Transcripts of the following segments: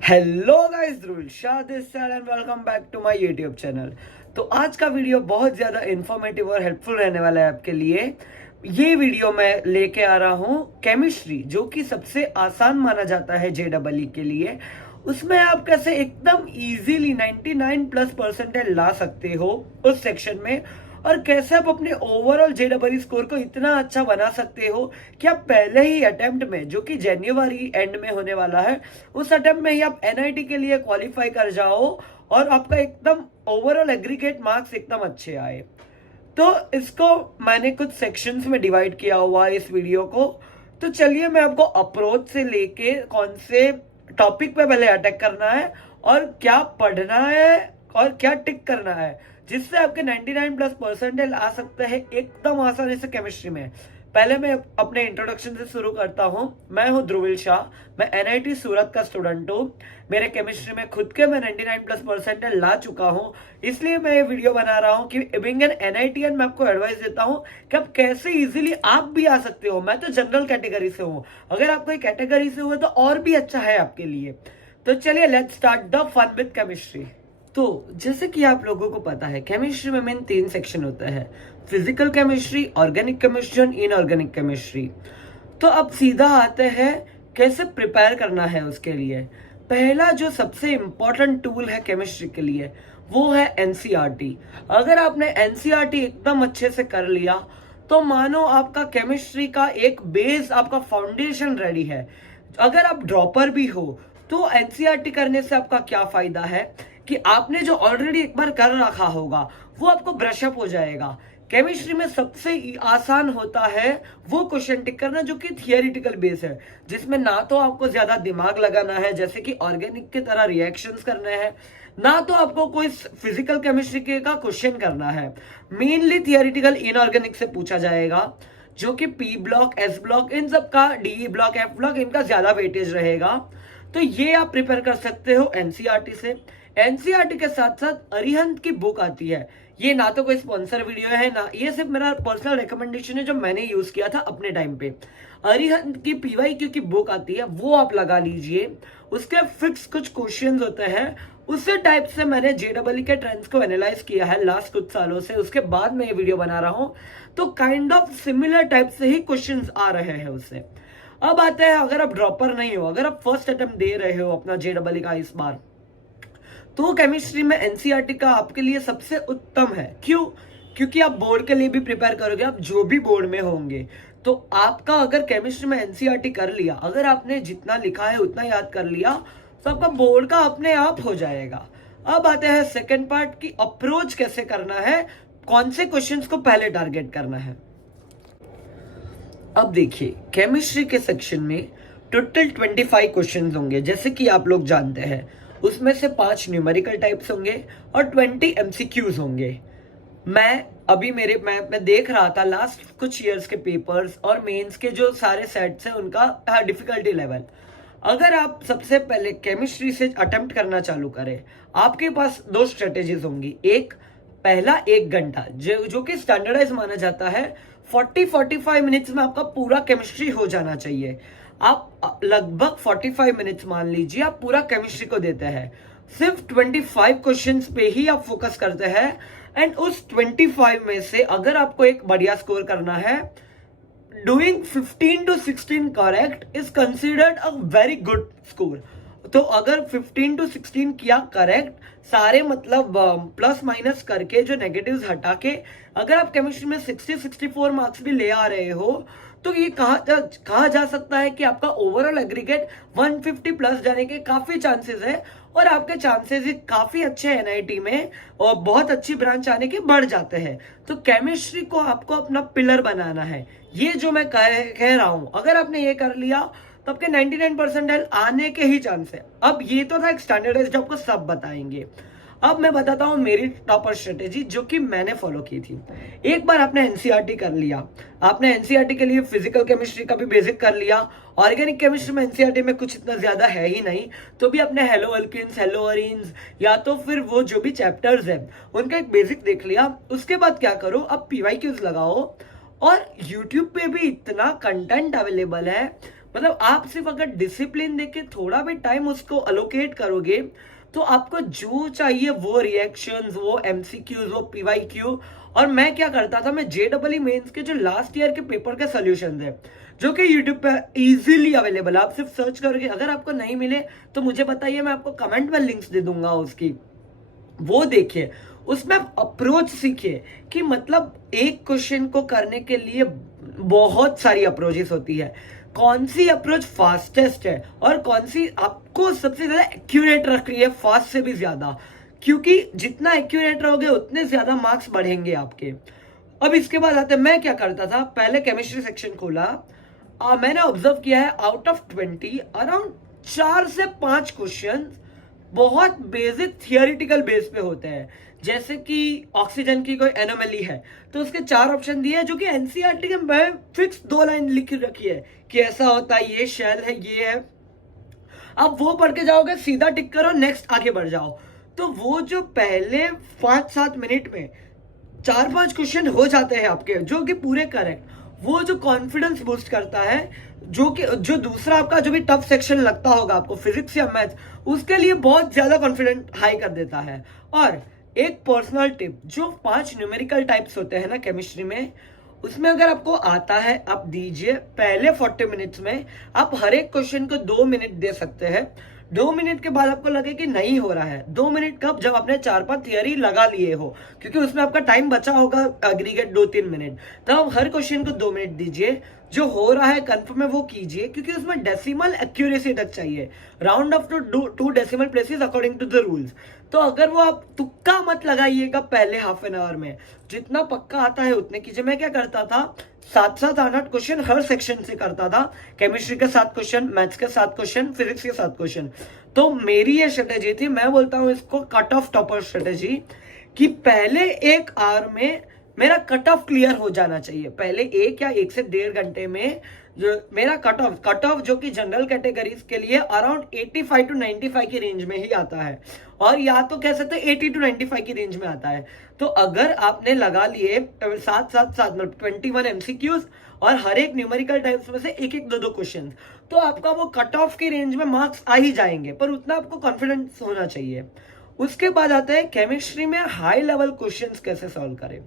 Hello guys, Dhruv Shah this side and welcome back to my YouTube channel. तो आज का video बहुत ज़्यादा इन्फॉर्मेटिव और हेल्पफुल रहने वाला है आपके लिए। ये वीडियो मैं लेके आ रहा हूँ केमिस्ट्री, जो कि सबसे आसान माना जाता है JEE के लिए। उसमें आप कैसे एकदम इजीली 99+ परसेंटेज ला सकते हो उस सेक्शन में, और कैसे आप अपने ओवरऑल JEE स्कोर को इतना अच्छा बना सकते हो कि आप पहले ही अटेम्प्ट में, जो कि जनवरी एंड में होने वाला है, उस अटेम्प्ट में ही आप NIT के लिए क्वालिफाई कर जाओ और आपका एकदम ओवरऑल एग्रीगेट मार्क्स एकदम अच्छे आए। तो इसको मैंने कुछ सेक्शंस में डिवाइड किया हुआ है इस वीडियो को। तो चलिए मैं आपको अप्रोच से लेके कौन से टॉपिक पे पहले अटैक करना है और क्या पढ़ना है और क्या टिक करना है, जिससे आपके 99+ परसेंटेज आ सकते हैं एकदम आसानी से केमिस्ट्री में। पहले मैं अपने इंट्रोडक्शन से शुरू करता हूं। मैं हूं ध्रुविल शाह, मैं NIT सूरत का स्टूडेंट हूं। मेरे केमिस्ट्री में खुद के मैं 99+ परसेंटेज ला चुका हूं, इसलिए मैं ये वीडियो बना रहा हूं कि बीइंग एन NITian मैं आपको एडवाइस देता हूं कि आप कैसे इजीली आप भी आ सकते हो। मैं तो जनरल कैटेगरी से हूं, अगर आप कोई कैटेगरी से हुए तो और भी अच्छा है आपके लिए। तो चलिए let's start the fun with chemistry. तो जैसे कि आप लोगों को पता है, केमिस्ट्री में मेन 3 सेक्शन होता है: फिजिकल केमिस्ट्री, ऑर्गेनिक केमिस्ट्री और इनऑर्गेनिक केमिस्ट्री। तो अब सीधा आते हैं कैसे प्रिपेयर करना है उसके लिए। पहला जो सबसे इंपॉर्टेंट टूल है केमिस्ट्री के लिए, वो है NCERT। अगर आपने NCERT एकदम अच्छे से कर लिया तो मानो आपका केमिस्ट्री का एक बेस, आपका फाउंडेशन रेडी है। अगर आप ड्रॉपर भी हो तो NCERT करने से आपका क्या फायदा है कि आपने जो ऑलरेडी एक बार कर रखा होगा वो आपको ब्रश अप हो जाएगा। केमिस्ट्री में सबसे आसान होता है वो क्वेश्चन टिक करना जो कि थियोरिटिकल बेस है, जिसमें ना तो आपको ज्यादा दिमाग लगाना है जैसे कि ऑर्गेनिक की तरह रिएक्शंस करने हैं, ना तो आपको कोई फिजिकल केमिस्ट्री के का क्वेश्चन करना है। मेनली थियोरिटिकल इनऑर्गेनिक से पूछा जाएगा, जो कि P ब्लॉक, S ब्लॉक, इन सब का, DE ब्लॉक, F ब्लॉक, इनका ज्यादा वेटेज रहेगा। तो ये आप प्रिपेयर कर सकते हो NCERT से। NCERT के साथ साथ अरिहंत की बुक आती है। ये ना तो कोई स्पॉन्सर वीडियो है, ना ये सिर्फ मेरा पर्सनल रिकमेंडेशन है जो मैंने यूज किया था अपने टाइम पे। अरिहंत की PYQ की बुक आती है, वो आप लगा लीजिए। उसके फिक्स कुछ क्वेश्चंस होते हैं, उसी टाइप से मैंने JEE के ट्रेंड्स को एनालाइज किया है लास्ट कुछ सालों से, उसके बाद मैं ये वीडियो बना रहा हूँ। तो काइंड ऑफ सिमिलर टाइप से ही क्वेश्चंस आ रहे हैं उससे। अब आते हैं, अगर आप ड्रॉपर नहीं हो, अगर आप फर्स्ट अटेम्प्ट दे रहे हो अपना JEE का इस बार, तो केमिस्ट्री में NCERT का आपके लिए सबसे उत्तम है। क्यों? क्योंकि आप बोर्ड के लिए भी प्रिपेयर करोगे, आप जो भी बोर्ड में होंगे, तो आपका अगर केमिस्ट्री में NCERT कर लिया, अगर आपने जितना लिखा है उतना याद कर लिया, तो आपका बोर्ड का अपने आप हो जाएगा। अब आते हैं सेकेंड पार्ट की, अप्रोच कैसे करना है, कौन से क्वेश्चंस को पहले टारगेट करना है। अब देखिए, केमिस्ट्री के सेक्शन में टोटल 25 क्वेश्चंस होंगे, जैसे कि आप लोग जानते हैं। उसमें से 5 न्यूमेरिकल टाइप्स होंगे और 20 MCQs होंगे। मैं देख रहा था लास्ट कुछ ईयर्स के पेपर्स और मेंस के जो सारे सेट्स हैं उनका डिफिकल्टी लेवल। अगर आप सबसे पहले केमिस्ट्री से अटेम्प्ट करना चालू करें, आपके पास 2 स्ट्रेटेजीज होंगी। पहला 1 घंटा जो कि स्टैंडर्डाइज माना जाता है। 40-45 मिनट्स में आपका पूरा केमिस्ट्री हो जाना चाहिए। आप लगभग 45 मिनट्स मान लीजिए आप पूरा केमिस्ट्री को देते हैं। सिर्फ 25 क्वेश्चंस पे ही आप फोकस करते हैं, एंड उस 25 में से अगर आपको एक बढ़िया स्कोर करना है, doing 15 to 16 correct is considered a very good score. तो अगर 15 to 16 किया करेक्ट, सारे मतलब प्लस माइनस करके जो नेगेटिव्स हटा के, अगर आप केमिस्ट्री में 60-64 मार्क्स भी ले आ रहे हो, तो ये कहा जा सकता है कि आपका ओवरऑल एग्रीगेट 150 प्लस जाने के काफी चांसेस है, और आपके चांसेस काफी अच्छे NIT में और बहुत अच्छी ब्रांच आने के बढ़ जाते हैं। तो केमिस्ट्री को आपको अपना पिलर बनाना है, ये जो मैं कह रहा हूं। अगर आपने ये कर लिया तो आपके 99% आने के ही चांस है। अब ये तो था एक स्टैंडर्डाइज जो आपको सब बताएंगे। अब मैं बताता हूं मेरी टॉपर स्ट्रेटेजी जो कि मैंने फॉलो की थी। एक बार आपने NCERT कर लिया, आपने NCERT के लिए फिजिकल केमिस्ट्री का भी बेसिक कर लिया। ऑर्गेनिक केमिस्ट्री में NCERT में कुछ इतना ज्यादा है ही नहीं, तो भी अपने हेलो अल्किन्स, हेलो अरीन्स, या तो फिर वो जो भी चैप्टर्स है उनका एक बेसिक देख लिया। उसके बाद क्या करो, अब PYQs लगाओ। और YouTube पे भी इतना कंटेंट अवेलेबल है, मतलब आप सिर्फ अगर डिसिप्लिन देके थोड़ा भी टाइम उसको अलोकेट करोगे तो आपको जो चाहिए वो रिएक्शंस, वो एमसीक्यूज, वो पीवाईक्यू। और मैं क्या करता था, मैं जेडबलई मेंस के जो लास्ट ईयर के पेपर के सॉल्यूशंस है जो कि यूट्यूब पे इजीली अवेलेबल है, आप सिर्फ सर्च करोगे। अगर आपको नहीं मिले तो मुझे बताइए, मैं आपको कमेंट में लिंक्स दे दूंगा उसकी, वो देखिए। उसमें आप अप्रोच सीखिए कि मतलब एक क्वेश्चन को करने के लिए बहुत सारी अप्रोचेस होती है, कौन सी अप्रोच फास्टेस्ट है और कौन सी आपको सबसे ज्यादा एक्यूरेट रख रही है, फास्ट से भी ज्यादा। क्योंकि जितना एक्यूरेट रहोगे उतने ज्यादा मार्क्स बढ़ेंगे आपके। अब इसके बाद आते हैं, मैं क्या करता था, पहले केमिस्ट्री सेक्शन खोला। मैंने ऑब्जर्व किया है आउट ऑफ 20 अराउंड 4 से 5 क्वेश्चन बहुत बेसिक थियोरिटिकल बेस पे होते हैं। जैसे कि ऑक्सीजन की कोई एनोमली है तो उसके 4 ऑप्शन दिए हैं, जो कि एनसीईआरटी के में फिक्स 2 लाइन लिख रखी है कि ऐसा होता है, ये शेल है, ये है। अब वो पढ़ के जाओगे, सीधा टिक करो, नेक्स्ट आगे बढ़ जाओ। तो वो जो पहले 5-7 मिनट में 4-5 क्वेश्चन हो जाते हैं आपके, जो कि पूरे करेक्ट, वो जो कॉन्फिडेंस बूस्ट करता है, जो दूसरा आपका जो भी टफ सेक्शन लगता होगा आपको, फिजिक्स या मैथ्स, उसके लिए बहुत ज्यादा कॉन्फिडेंट हाई कर देता है। और एक पर्सनल टिप, जो 5 न्यूमेरिकल टाइप्स होते हैं ना केमिस्ट्री में, उसमें अगर आपको आता है आप दीजिए। पहले 40 मिनट्स में आप हर एक क्वेश्चन को 2 मिनट दे सकते हैं। 2 मिनट के बाद आपको लगे कि नहीं हो रहा है, 2 मिनट कब, जब आपने 4-5 थियरी लगा लिए हो, क्योंकि उसमें आपका टाइम बचा होगा एग्रीगेट 2-3 मिनट। तब आप हर क्वेश्चन को 2 मिनट दीजिए, जो हो रहा है कंफर्म है वो कीजिए, क्योंकि उसमें डेसिमल एक्यूरेसी तक चाहिए, round off to 2 decimal places according to the rules. तो अगर वो आप तुक्का मत लगाइएगा पहले हाफ एन आवर में, जितना पक्का आता है उतने कीजिए। मैं क्या करता था, 7-7, 8-8 क्वेश्चन हर सेक्शन से करता था। केमिस्ट्री के 7 क्वेश्चन, मैथ्स के 7 क्वेश्चन, फिजिक्स के 7 क्वेश्चन। तो मेरी ये स्ट्रेटेजी थी, मैं बोलता हूं इसको कट ऑफ टॉपर स्ट्रेटेजी, कि पहले 1 आवर में मेरा कट ऑफ क्लियर हो जाना चाहिए। पहले 1 या 1 से 1.5 घंटे में जो मेरा कट ऑफ जो कि जनरल कैटेगरीज के लिए अराउंड 85 to 95 की रेंज में ही आता है, और या तो कह सकते हैं 80 to 95 की रेंज में आता है। तो अगर आपने लगा लिए 7-7-7 मतलब 21 एमसीक्यूज और हर एक न्यूमेरिकल टाइप्स में से 1-1, 2-2 क्वेश्चन, तो आपका वो कट ऑफ की रेंज में मार्क्स आ ही जाएंगे, पर उतना आपको कॉन्फिडेंस होना चाहिए। उसके बाद आता है केमिस्ट्री में हाई लेवल क्वेश्चंस कैसे सॉल्व करें।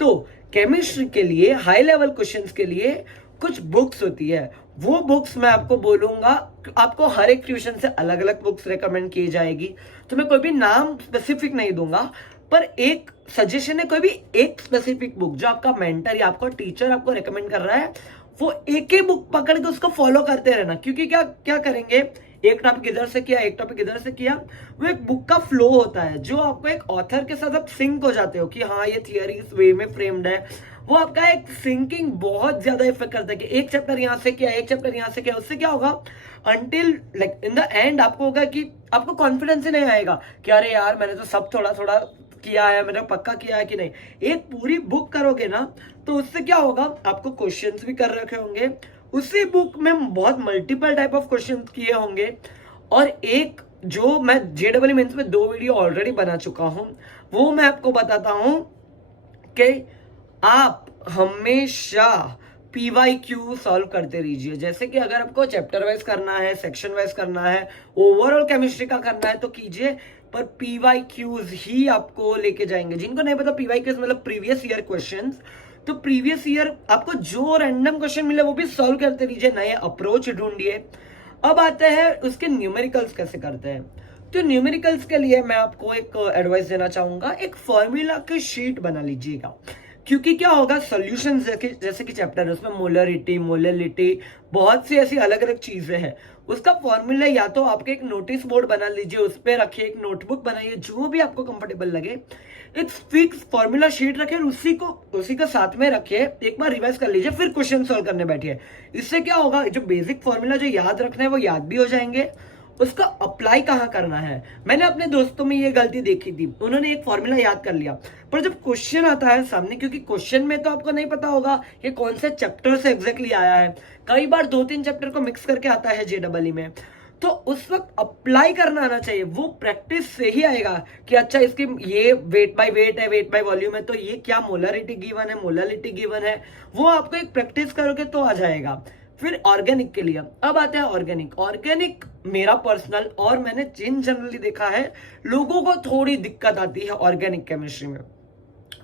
तो केमिस्ट्री के लिए हाई लेवल क्वेश्चंस के लिए कुछ बुक्स होती है, वो बुक्स मैं आपको बोलूंगा। आपको हर एक ट्यूशन से अलग अलग बुक्स रेकमेंड की जाएगी, तो मैं कोई भी नाम स्पेसिफिक नहीं दूंगा, पर एक सजेशन है, कोई भी एक स्पेसिफिक बुक जो आपका मेंटर या आपका टीचर आपको रेकमेंड कर रहा है, वो एक ही बुक पकड़ के उसको फॉलो करते रहना। क्योंकि क्या क्या करेंगे, एक टॉपिक इधर से किया, एक टॉपिक इधर से किया, वो एक बुक का फ्लो होता है, जो आपको एक ऑथर के साथ आप सिंक हो जाते हो कि हाँ ये थियरी इस वे में फ्रेम्ड है। वो आपका एक सिंकिंग बहुत ज्यादा इफेक्ट करता है कि एक चैप्टर यहां से किया, एक चैप्टर यहां से किया। उससे क्या होगा, until like in the end आपको होगा कि आपको कॉन्फिडेंस ही नहीं आएगा कि अरे यार मैंने तो सब थोड़ा थोड़ा किया है, मैंने पक्का किया है कि नहीं। एक पूरी बुक करोगे ना, तो उससे क्या होगा, आपको क्वेश्चंस भी कर रखे होंगे, उसी बुक में बहुत मल्टीपल टाइप ऑफ क्वेश्चंस किए होंगे। और एक जो मैं जेडबलई मेंस में 2 वीडियो ऑलरेडी बना चुका हूं, वो मैं आपको बताता हूं कि आप हमेशा PYQ सॉल्व करते रहिए। जैसे कि अगर आपको चैप्टर वाइज करना है, सेक्शन वाइज करना है, ओवरऑल केमिस्ट्री का करना है तो कीजिए, पर PYQs ही आपको लेके जाएंगे। जिनको नहीं पता PYQs मतलब प्रीवियस ईयर क्वेश्चंस, तो प्रीवियस ईयर आपको जो रैंडम क्वेश्चन मिले वो भी सॉल्व करते रहिए, नए अप्रोच ढूंढिए। अब आते हैं उसके न्यूमेरिकल्स कैसे करते हैं। तो न्यूमेरिकल्स के लिए मैं आपको एक एडवाइस देना चाहूंगा, एक फॉर्मूला की शीट बना लीजिएगा। क्योंकि क्या होगा, सॉल्यूशन जैसे कि चैप्टर है, उसमें मोलरिटी, मोललिटी, बहुत सी ऐसी अलग अलग चीजें हैं। उसका फॉर्मूला या तो आपके एक नोटिस बोर्ड बना लीजिए, उस पर रखिए, एक नोटबुक बनाइए, जो भी आपको कंफर्टेबल लगे, एक फिक्स फॉर्मूला शीट रखिए, उसी को साथ में रखिए, एक बार रिवाइज कर लीजिए, फिर क्वेश्चन सॉल्व करने बैठिए। इससे क्या होगा, जो बेसिक फॉर्मूला जो याद रखना है वो याद भी हो जाएंगे। उसका अप्लाई कहाँ करना है, मैंने अपने दोस्तों में ये गलती देखी थी, उन्होंने एक फॉर्मूला याद कर लिया, पर जब क्वेश्चन आता है सामने, क्योंकि क्वेश्चन में तो आपको नहीं पता होगा कि कौन से चैप्टर से एग्जैक्टली आया है, कई बार 2-3 चैप्टर को मिक्स करके आता है जेडबलई में, तो उस वक्त अप्लाई करना आना चाहिए। वो प्रैक्टिस से ही आएगा कि अच्छा इसकी ये वेट बाय वेट है, वेट बाय वॉल्यूम है, तो ये क्या मोलरिटी गिवन है, मोललिटी गिवन है, वो आपको एक प्रैक्टिस करोगे तो आ जाएगा। फिर ऑर्गेनिक के लिए अब आते हैं ऑर्गेनिक मेरा पर्सनल और मैंने इन जनरली देखा है लोगों को थोड़ी दिक्कत आती है ऑर्गेनिक केमिस्ट्री में।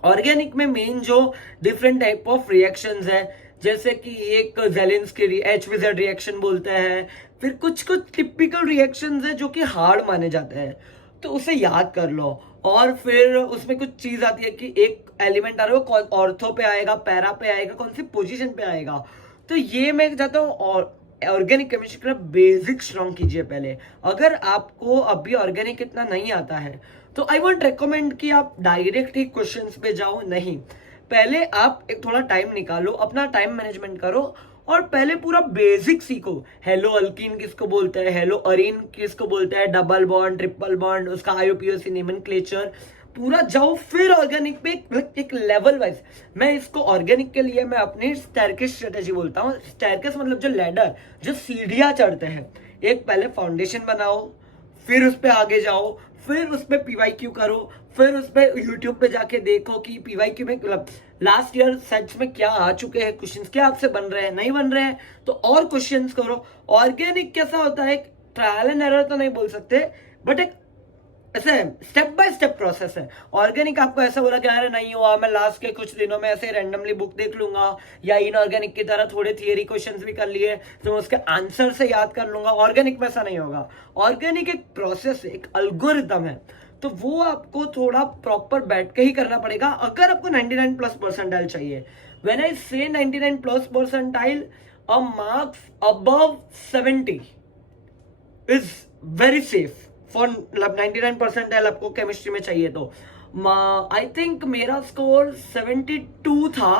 ऑर्गेनिक में मेन जो डिफरेंट टाइप ऑफ रिएक्शंस है, जैसे कि एक जेलेंस्की HVZ रिएक्शन बोलते हैं, फिर कुछ टिपिकल रिएक्शंस है जो कि हार्ड माने जाते हैं, तो उसे याद कर लो। और फिर उसमें कुछ चीज आती है कि एक एलिमेंट आ रहा है, कौन ऑर्थो पे आएगा, पैरा पे आएगा, कौन सी पोजीशन पे आएगा। तो ये मैं चाहता हूँ और ऑर्गेनिक केमिस्ट्री का बेसिक स्ट्रॉन्ग कीजिए पहले। अगर आपको अभी ऑर्गेनिक इतना नहीं आता है तो आई वोंट रेकमेंड कि आप डायरेक्ट ही क्वेश्चंस पे जाओ, नहीं, पहले आप एक थोड़ा टाइम निकालो, अपना टाइम मैनेजमेंट करो और पहले पूरा बेसिक सीखो। हेलो अल्कीन किसको बोलते हैं, हेलो अरीन किसको बोलते हैं, डबल बॉन्ड, ट्रिपल बॉन्ड, उसका IUPAC नोमेनक्लेचर पूरा जाओ। फिर ऑर्गेनिक पे एक लेवल वाइज मैं इसको ऑर्गेनिक के लिए मैं अपनी स्टेयरकेस स्ट्रेटेजी बोलता हूँ। स्टेयरकेस मतलब जो लैडर, जो सीढ़ियां चढ़ते हैं, एक पहले फाउंडेशन बनाओ, फिर उस पर आगे जाओ, फिर उस पर PYQ करो, फिर उस पर यूट्यूब पे जाके देखो कि PYQ में मतलब लास्ट ईयर सेट्स में क्या आ चुके हैं क्वेश्चंस, क्या आपसे बन रहे हैं, नहीं बन रहे हैं तो और क्वेश्चंस करो। ऑर्गेनिक कैसा होता है, ट्रायल एंड एरर तो नहीं बोल सकते, बट एक ऐसे स्टेप बाय स्टेप प्रोसेस है। ऑर्गेनिक आपको ऐसा बोला कि अरे नहीं हुआ, मैं लास्ट के कुछ दिनों में ऐसे रैंडमली बुक देख लूंगा, या इनऑर्गेनिक की तरह थोड़े थियरी क्वेश्चंस भी कर लिए तो मैं उसके आंसर से याद कर लूंगा। ऑर्गेनिक में ऐसा नहीं होगा। ऑर्गेनिक एक प्रोसेस है, एक अल्गोरिथम है, तो वो आपको थोड़ा प्रॉपर बैठ के ही करना पड़ेगा अगर आपको 99+% चाहिए। When I say 99+% a marks above 70 is very safe for 99% आपको केमिस्ट्री में चाहिए। तो आई थिंक मेरा स्कोर 72 था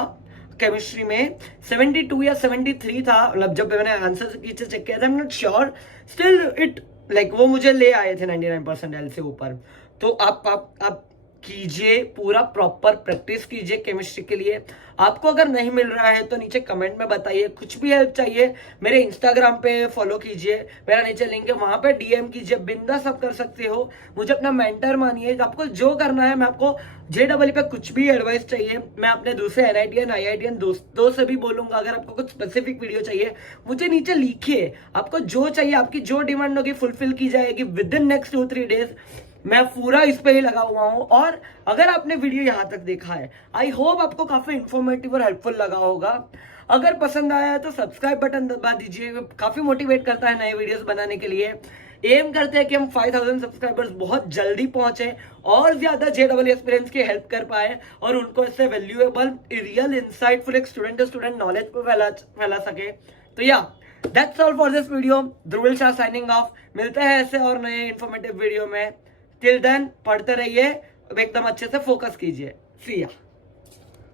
केमिस्ट्री में, 72 या 73 था, मतलब जब मैंने आंसर नीचे चेक किया था, I am not sure, still it like वो मुझे ले आए थे 99% से ऊपर। तो आप कीजिए, पूरा प्रॉपर प्रैक्टिस कीजिए केमिस्ट्री के लिए। आपको अगर नहीं मिल रहा है तो नीचे कमेंट में बताइए, कुछ भी हेल्प चाहिए मेरे इंस्टाग्राम पे फॉलो कीजिए, मेरा नीचे लिंक है, वहां पे DM कीजिए, बिंदास सब कर सकते हो, मुझे अपना मेंटर मानिए। आपको जो करना है, मैं आपको JEE पे कुछ भी एडवाइस चाहिए मैं अपने दूसरे NITian IITian दोस्तों से भी बोलूंगा। अगर आपको कुछ स्पेसिफिक वीडियो चाहिए मुझे नीचे लिखिए, आपको जो चाहिए, आपकी जो डिमांड होगी फुलफिल की जाएगी विद इन नेक्स्ट 2-3 डेज। मैं पूरा इस पे ही लगा हुआ हूं। और अगर आपने वीडियो यहां तक देखा है, आई होप आपको काफी इंफॉर्मेटिव और हेल्पफुल लगा होगा। अगर पसंद आया है तो सब्सक्राइब बटन दबा दीजिए, काफी मोटिवेट करता है नए वीडियोस बनाने के लिए। एम करते हैं कि हम 5000 सब्सक्राइबर्स बहुत जल्दी पहुंचे और ज्यादा JEE एस्पिरेंट्स की हेल्प कर पाए और उनको इससे वैल्यूएबल, रियल, इंसाइटफुल एक स्टूडेंट नॉलेज को फैला सके। तो या that's all for this video. Dhruvil Shah signing off. मिलते हैं ऐसे और नए इंफॉर्मेटिव वीडियो में। टिल देन पढ़ते रहिए, एकदम अच्छे से फोकस कीजिए। सी या।